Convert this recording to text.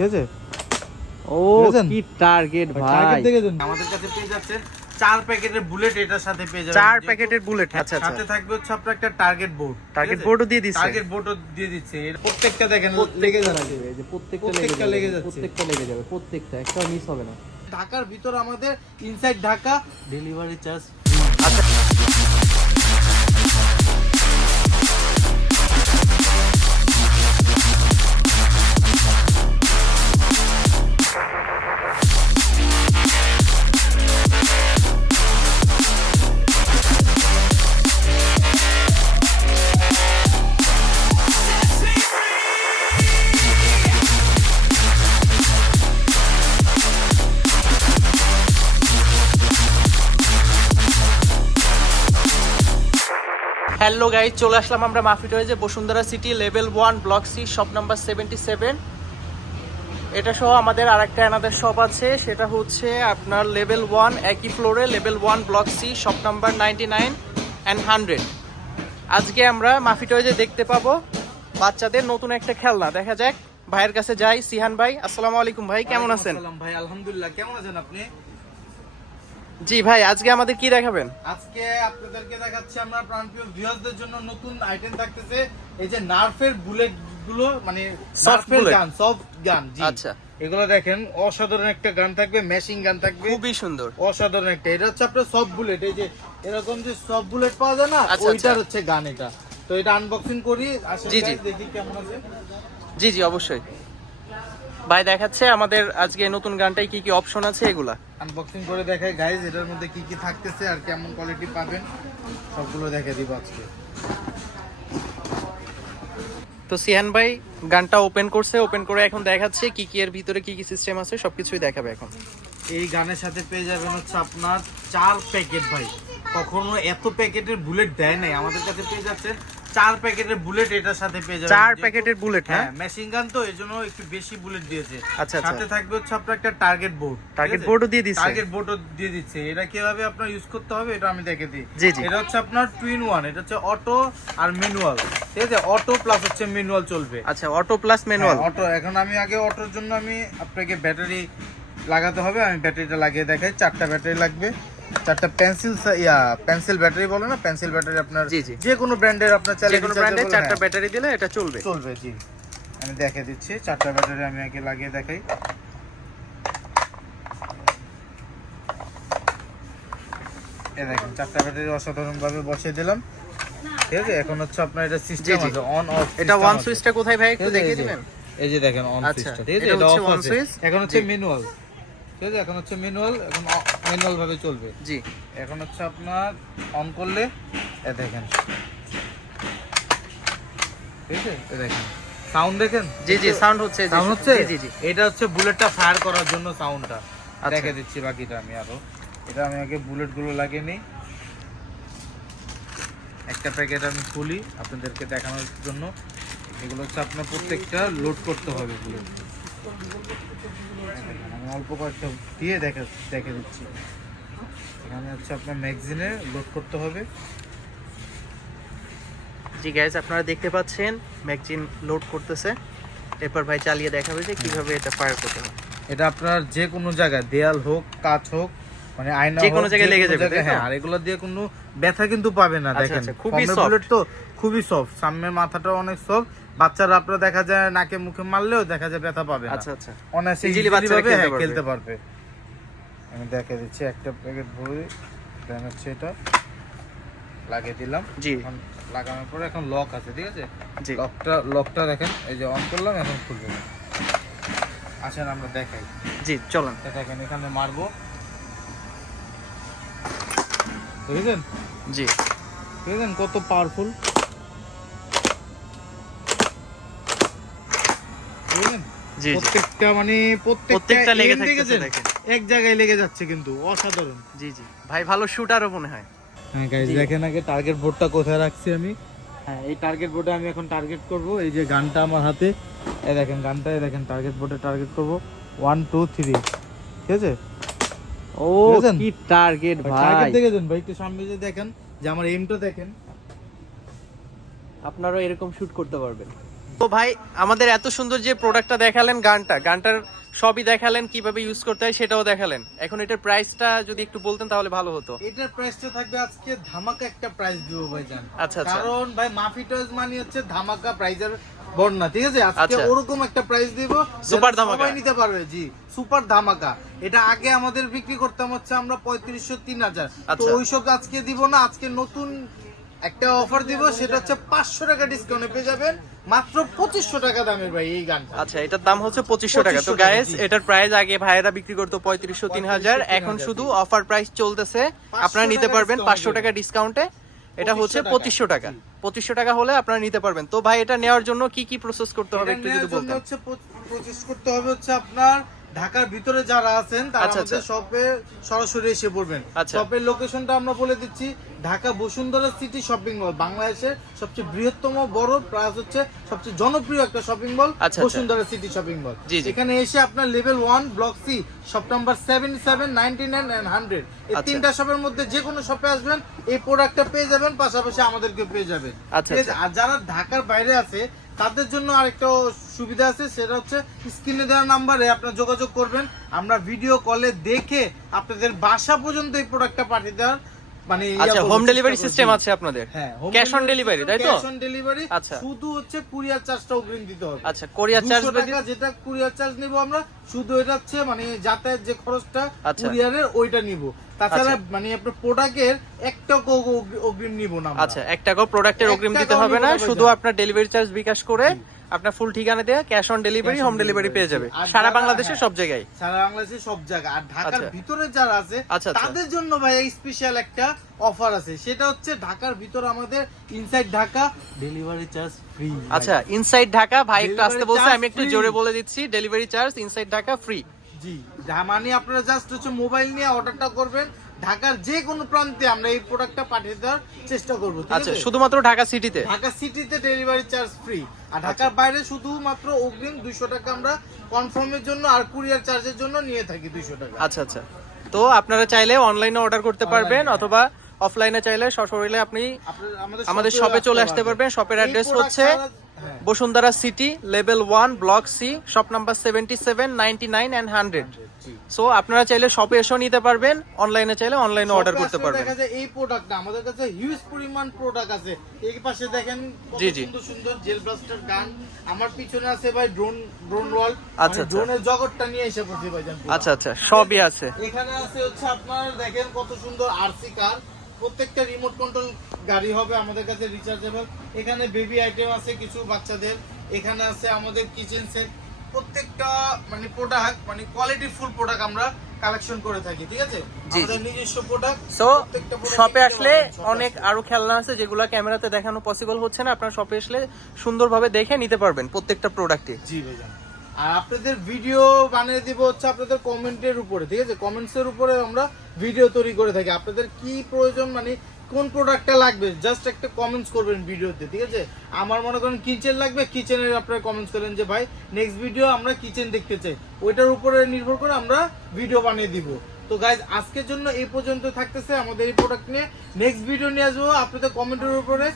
ঠিক আছে? ও কি টার্গেট ভাই আমাদের কাছে পেয়ে যাচ্ছেন চার প্যাকেটের বুলেট এটার সাথে পেয়ে যাবেন। চার প্যাকেটের বুলেট আচ্ছা আচ্ছা। সাথে থাকবে হচ্ছে আপনার একটা টার্গেট বোর্ড টার্গেট বোর্ডও দিয়ে দিচ্ছে। টার্গেট বোর্ডও দিয়ে দিচ্ছে। এর প্রত্যেকটা দেখেন লেগে যাচ্ছে। এই যে প্রত্যেকটা প্রত্যেকটা লেগে যাচ্ছে। প্রত্যেকটা লেগে যাবে প্রত্যেকটা একটা মিস হবে না। ঢাকার ভিতর আমাদের inside Dhaka delivery charge hello guys চলে আসলাম আমরা Mafi টয়েজে Bashundhara city level one, block C, shop number seventy seven. এটা সহ আমাদের আরেকটা এনাদের শপ আছে, সেটা হচ্ছে আপনার লেভেল ওয়ান, একই ফ্লোরে level one, block C, shop number ninety nine and hundred. আজকে আমরা মাফি টয়েজে দেখতে পাবো বাচ্চাদের নতুন একটা খেলনা। দেখা যাক, ভাইয়ের কাছে যাই। সিহান ভাই, আসসালামু আলাইকুম ভাই, কেমন আছেন? ভাই, আলহামদুলিল্লাহ, কেমন আছেন আপনি? জি ভাই আজকে আমাদের কি দেখাবেন? আজকে আপনাদেরকে দেখাচ্ছি আমরা প্রাণপ্রিয় ভিউয়ারদের জন্য নতুন আইটেম থাকতেছে। এই যে নার্ফের বুলেটগুলো মানে bullet। গান সফট গান জি। আচ্ছা। এগুলো দেখেন অসাধারণ একটা গান থাকবে মেশিং গান থাকবে। খুবই সুন্দর। অসাধারণ একটা। এটা হচ্ছে আপনার সফট বুলেট এই যে এরকম যে সফট বুলেট পাওয়া যায় না আচ্ছা, ওইটার আচ্ছা। হচ্ছে গান এটা। তো এটা আনবক্সিং করি। আসলে। দেখি কেমন আছে। জি জি অবশ্যই। ভাই দেখাচ্ছে আমাদের আজকে নতুন গানটাই কি কি অপশন আছে এগুলা? আনবক্সিং করে দেখাই। গাইজ এটার মধ্যে কি কি থাকতেছে আর কেমন কোয়ালিটি পাবেন সবগুলো দেখে দিব আজকে। তো সিহান ভাই গানটা ওপেন করছে ওপেন করে এখন দেখাচ্ছে কি কি এর ভিতরে কি কি সিস্টেম আছে সবকিছুই দেখাবে এখন। এই গানের সাথে পেয়ে যাবেন হচ্ছে আপনার চার প্যাকেট ভাই। কখনো এত প্যাকেটের বুলেট দেয় নাই আমাদের কাছে পেয়ে যাচ্ছেন চার প্যাকেটের বুলেট এটার সাথে পেয়ে যাবেন। চার প্যাকেটের বুলেট হ্যাঁ? হ্যাঁ মেশিন গান তো এই জন্য একটু বেশি বুলেট দিয়েছে। আচ্ছা, আচ্ছা। সাথে থাকবে হচ্ছে আপনার একটা টার্গেট বোর্ড টার্গেট বোর্ডও দিয়ে দিচ্ছে। টার্গেট বোর্ডও দিয়ে দিচ্ছে। এটা কীভাবে আপনার ইউজ করতে হবে এটা আমি দেখে দিই। জি, জি। এটা হচ্ছে আপনার টুইন ওয়ান এটা হচ্ছে অটো আর ম্যানুয়াল ঠিক আছে? অটো প্লাস হচ্ছে ম্যানুয়াল চলবে। আচ্ছা অটো প্লাস ম্যানুয়াল হ্যাঁ, অটো এখন আমি আগে অটোর জন্য আমি আপনাকে ব্যাটারি লাগাতে হবে আমি ব্যাটারিটা লাগিয়ে দেখাই চারটা ব্যাটারি লাগবে। চারটা পেন্সিল ইয়া পেন্সিল ব্যাটারি বলে না? পেন্সিল ব্যাটারি আপনার জি, জি। যে কোনো ব্র্যান্ডের আপনার চাইলে কোনো ব্র্যান্ডের চারটা ব্যাটারি দিলে এটা চলবে। চলবে জি। আমি দেখে দিচ্ছি চারটা ব্যাটারি আমি আগে লাগিয়ে দেখাই। দেখেন চারটা ব্যাটারি অসাধারণ ভাবে বসিয়ে দিলাম। ঠিক আছে এখন হচ্ছে আপনার এটা সিস্টেম আছে অন অফ এটা ওয়ান সুইচটা কোথায় ভাই একটু দেখিয়ে দিবেন? এই যে দেখেন অন আচ্ছা, সুইচটা ঠিক আছে এটা অফ আছে। এখন হচ্ছে। ম্যানুয়াল ঠিক আছে এখন হচ্ছে ম্যানুয়াল এখন ম্যানুয়াল ভাবে চলবে। জি। এখন হচ্ছে আপনার অন করলে এ দেখেন। ঠিক আছে? এ দেখেন। সাউন্ড দেখেন? জি জি সাউন্ড হচ্ছে জি, সাউন্ড হচ্ছে? জি এটা হচ্ছে বুলেটটা ফায়ার করার জন্য সাউন্ডটা আচ্ছা। দেখে দিচ্ছি বাকিটা আমি আরও। এটা আমি আগে বুলেটগুলো লাগিয়ে নিই। একটা প্যাকেট আমি খুলি আপনাদেরকে দেখানোর জন্য। এগুলো হচ্ছে আপনার প্রত্যেকটা লোড করতে হবে বুলেট আমি অল্প কয়েকটা দিয়ে দেখে দেখে দিচ্ছি। এখানে হচ্ছে আপনার ম্যাগজিনে লোড করতে হবে। জি আপনারা দেখতে পাচ্ছেন ম্যাগজিন লোড করতেছে। এরপর ভাই চালিয়ে দেখাবে যে কীভাবে এটা ফায়ার করতে হবে এটা আপনার যে কোনো জায়গায় দেয়াল হোক কাঁচ হোক মানে আয়না যে কোনো জায়গায় লেগে যাবে? হ্যাঁ আর এগুলো দিয়ে কোনো ব্যথা কিন্তু পাবে না আচ্ছা, দেখেন। আচ্ছা, খুবই। বুলেট তো খুবই সফট সামনের মাথাটা অনেক সফট বাচ্চারা আপনারা দেখা যায় নাকে মুখে মারলেও দেখা যায় ব্যথা পাবে আচ্ছা আচ্ছা। অনায়াসে easily বাচ্চারা খেলতে হ্যাঁ, পারবে। আমি দেখে দিচ্ছি একটা প্যাকেট ভরে। দেন হচ্ছে এটা। লাগিয়ে দিলাম। জি। লাগানোর পরে এখন লক আছে ঠিক আছে? জি। লকটা লকটা দেখেন এই যে অন করলাম এখন খুলবে। আসেন আমরা দেখাই। জি চলুন। দেখেন এখানে মারবো। বুঝলেন জি। বুঝলেন কত পাওয়ারফুল জি জি। প্রত্যেকটা মানে প্রত্যেকটা প্রত্যেকটা লেগে থাকতেছে দেখেন। এক জায়গায় লেগে যাচ্ছে কিন্তু অসাধারণ। জি জি। ভাই ভালো শুটারও মনে হয়। হ্যাঁ গাইস দেখেন আগে টার্গেট বোর্ডটা কোথায় রাখছি আমি? হ্যাঁ। এই টার্গেট বোর্ডে আমি এখন টার্গেট করব। এই যে গানটা আমার হাতে এই দেখেন গানটা এই দেখেন টার্গেট বোর্ডে টার্গেট করব। ওয়ান টু থ্রি ঠিক আছে? ও কি টার্গেট টার্গেট ভাই। দেখেছেন ভাই? একটু সামনে যে দেখেন যে আমার এমটা দেখেন। আপনারাও এরকম শুট করতে পারবেন। তো ভাই আমাদের এত সুন্দর যে প্রোডাক্টটা দেখালেন গানটা গানটার সবই দেখালেন কীভাবে ইউজ করতে হয় সেটাও দেখালেন। এখন এটার প্রাইসটা যদি একটু বলতেন তাহলে ভালো হতো। এটার প্রাইসটা থাকবে আজকে ধামাকা একটা প্রাইস দিব ভাইজান আচ্ছা, আচ্ছা। কারণ ভাই মাফি টয়েস মানে হচ্ছে ধামাকা প্রাইজের ঠিক আছে? আজকে আচ্ছা। ওরকম একটা প্রাইস দিব সুপার ধামাকা। সবাই নিতে পারবে। জি সুপার ধামাকা। এটা আগে আমাদের বিক্রি করতাম হচ্ছে আমরা পঁয়ত্রিশশো তিন হাজার। তো আচ্ছা। ওইসব আজকে দিব না আজকে নতুন একটা অফার দিব সেটা হচ্ছে পাঁচশো টাকা ডিসকাউন্টে পেয়ে যাবেন। মাত্র পঁচিশশো টাকা দামের ভাই এই গানটা। আচ্ছা এটার দাম হচ্ছে পঁচিশশো টাকা। তো 2500 গায়েস এটার প্রাইস আগে ভাইয়েরা বিক্রি করতো পঁয়ত্রিশশো তিন হাজার। এখন শুধু অফার প্রাইস চলতেছে। আপনারা নিতে পারবেন পাঁচশো। টাকা ডিসকাউন্টে এটা হচ্ছে পঁচিশশো টাকা। পঁচিশশো টাকা। হলে আপনারা নিতে পারবেন। তো ভাই এটা নেওয়ার জন্য কি কি প্রসেস করতে হবে একটু যদি বলতে বলতেন? হচ্ছে প্রচেস করতে হবে হচ্ছে আপনার ঢাকার ভিতরে যারা আছেন তারা আচ্ছা, আমাদের আচ্ছা। শপে সরাসরি এসে পড়বেন আচ্ছা। শপের লোকেশনটা আমরা বলে দিচ্ছি Dhaka Bashundhara city shopping mall বাংলাদেশের সবচেয়ে বৃহত্তম বড় প্লাস হচ্ছে সবচেয়ে জনপ্রিয় একটা শপিং মল আচ্ছা, আচ্ছা। Bashundhara city shopping mall. এখানে এসে আপনার level one block C shop number seven seven ninety nine and hundred এই আচ্ছা। তিনটা শপের মধ্যে যে কোনো শপে আসবেন এই প্রোডাক্টটা পেয়ে যাবেন পাশাপাশি আমাদেরকে পেয়ে যাবেন আচ্ছা? আচ্ছা। আর যারা ঢাকার বাইরে আছে তাদের জন্য আরেকটা সুবিধা আছে সেটা হচ্ছে স্ক্রিনে দেওয়া নাম্বারে আপনারা যোগাযোগ করবেন। আমরা ভিডিও কলে দেখে আপনাদের বাসা পর্যন্ত এই প্রোডাক্টটা পাঠিয়ে দেওয়ার মানে আচ্ছা হোম ডেলিভারি সিস্টেম আছে আপনাদের? হ্যাঁ ক্যাশ অন ডেলিভারি তাই তো? ক্যাশ অন ডেলিভারি আচ্ছা। শুধু হচ্ছে কুরিয়ার চার্জটা অগ্রিম দিতে হবে। আচ্ছা কোরিয়ার চার্জ 200 টাকা যেটা কুরিয়ার চার্জ নিব আমরা শুধু এটা হচ্ছে মানে যাতায়াত যে খরচটা আচ্ছা। কুরিয়ারের ওইটা নিব। তাছাড়া আচ্ছা। মানে আপনার প্রোডাক্টের একটা অগ্রিম নিব না আচ্ছা এক টাকাও প্রোডাক্টের অগ্রিম দিতে হবে না শুধু আপনার ডেলিভারি চার্জ বিকাশ করে আপনার ফুল ঠিকানা দিয়ে cash on delivery home delivery পেয়ে যাবে। সারা বাংলাদেশের হ্যাঁ। সব জায়গায়। সারা বাংলাদেশের সব জায়গা আর ঢাকার আচ্ছা। ভিতরে যারা আছে আচ্ছা, আচ্ছা। তাদের জন্য ভাই স্পেশাল একটা অফার আছে। সেটা হচ্ছে ঢাকার ভিতর আমাদের inside Dhaka delivery charge free আচ্ছা ইনসাইড ঢাকা ভাই একটু আসতে বলছে আমি একটু জোরে বলে দিচ্ছি delivery charge inside Dhaka free জি যা- মানে আপনারা জাস্ট হচ্ছে মোবাইল নিয়ে অর্ডারটা করবেন ঢাকার যে কোনো প্রান্তে আমরা এই প্রোডাক্টটা পাঠিয়ে দেওয়ার চেষ্টা করব ঠিক আচ্ছা? শুধুমাত্র ঢাকা সিটিতে ঢাকা সিটিতে ডেলিভারি চার্জ ফ্রি আর ঢাকার বাইরে শুধুমাত্র অগ্রিম দুইশো টাকা আমরা কনফার্মের জন্য আর কুরিয়ার চার্জের জন্য নিয়ে থাকি দুইশো টাকা। আচ্ছা আচ্ছা। তো আপনারা চাইলে অনলাইনে অর্ডার করতে পারবেন অথবা অফলাইনে চাইলে সশরীরে আপনি আমাদের শপে চলে আসতে পারবেন। শপের অ্যাড্রেস হচ্ছে। Bashundhara city level one block C shop number seventy seven ninety nine and hundred so আপনারা চাইলে শপে এসেও নিতে পারবেন অনলাইনে চাইলে অনলাইনে অর্ডার করতে পারবেন। দেখা যায় এই প্রোডাক্টটা আমাদের কাছে হিউজ পরিমাণ প্রোডাক্ট আছে। এই পাশে দেখেন জি, জি। সুন্দর সুন্দর জেল ব্লাস্টার গান। আমার পিছনে আছে ভাই ড্রোন ড্রোন ওয়াল আচ্ছা, আচ্ছা। ড্রোনের জগৎটা নিয়ে এসে পড়ছি ভাইজান। আচ্ছা আচ্ছা সবই আছে। এখানে আছে হচ্ছে আপনার দেখেন কত সুন্দর আরসি কার প্রত্যেকটা রিমোট কন্ট্রোল গাড়ি হবে আমাদের কাছে রিচার্জেবল এখানে বেবি আইটেম আছে কিছু বাচ্চাদের। এখানে আছে আমাদের কিচেন সেট প্রত্যেকটা মানে প্রোডাক্ট মানে কোয়ালিটি ফুল প্রোডাক্ট আমরা কালেকশন করে থাকি ঠিক আছে? আমাদের নিজস্ব প্রোডাক্ট সো শপে আসলে অনেক আরও খেলনা আছে যেগুলো ক্যামেরাতে দেখানো পসিবল হচ্ছে না। আপনার শপে আসলে সুন্দরভাবে দেখে নিতে পারবেন প্রত্যেকটা প্রোডাক্টে জি আর আপনাদের ভিডিও বানিয়ে দিব হচ্ছে আপনাদের কমেন্টের উপরে ঠিক আছে? কমেন্টস এর উপরে আমরা ভিডিও তৈরি করে থাকি। আপনাদের কি প্রয়োজন মানে কোন প্রোডাক্টটা লাগবে? জাস্ট একটা কমেন্টস করবেন ভিডিওতে ঠিক আছে? আমার মনে করেন কিচেন লাগবে কিচেনের আপনারা কমেন্টস করেন যে, ভাই নেক্সট ভিডিও আমরা কিচেন দেখতে চাই। ওইটার উপরে নির্ভর করে আমরা ভিডিও বানিয়ে দিব। তো গাইজ আজকের জন্য এই পর্যন্ত থাকতেছে আমাদের এই প্রোডাক্ট নিয়ে। নেক্সট ভিডিও নিয়ে আসব আপনাদের কমেন্টের উপরে।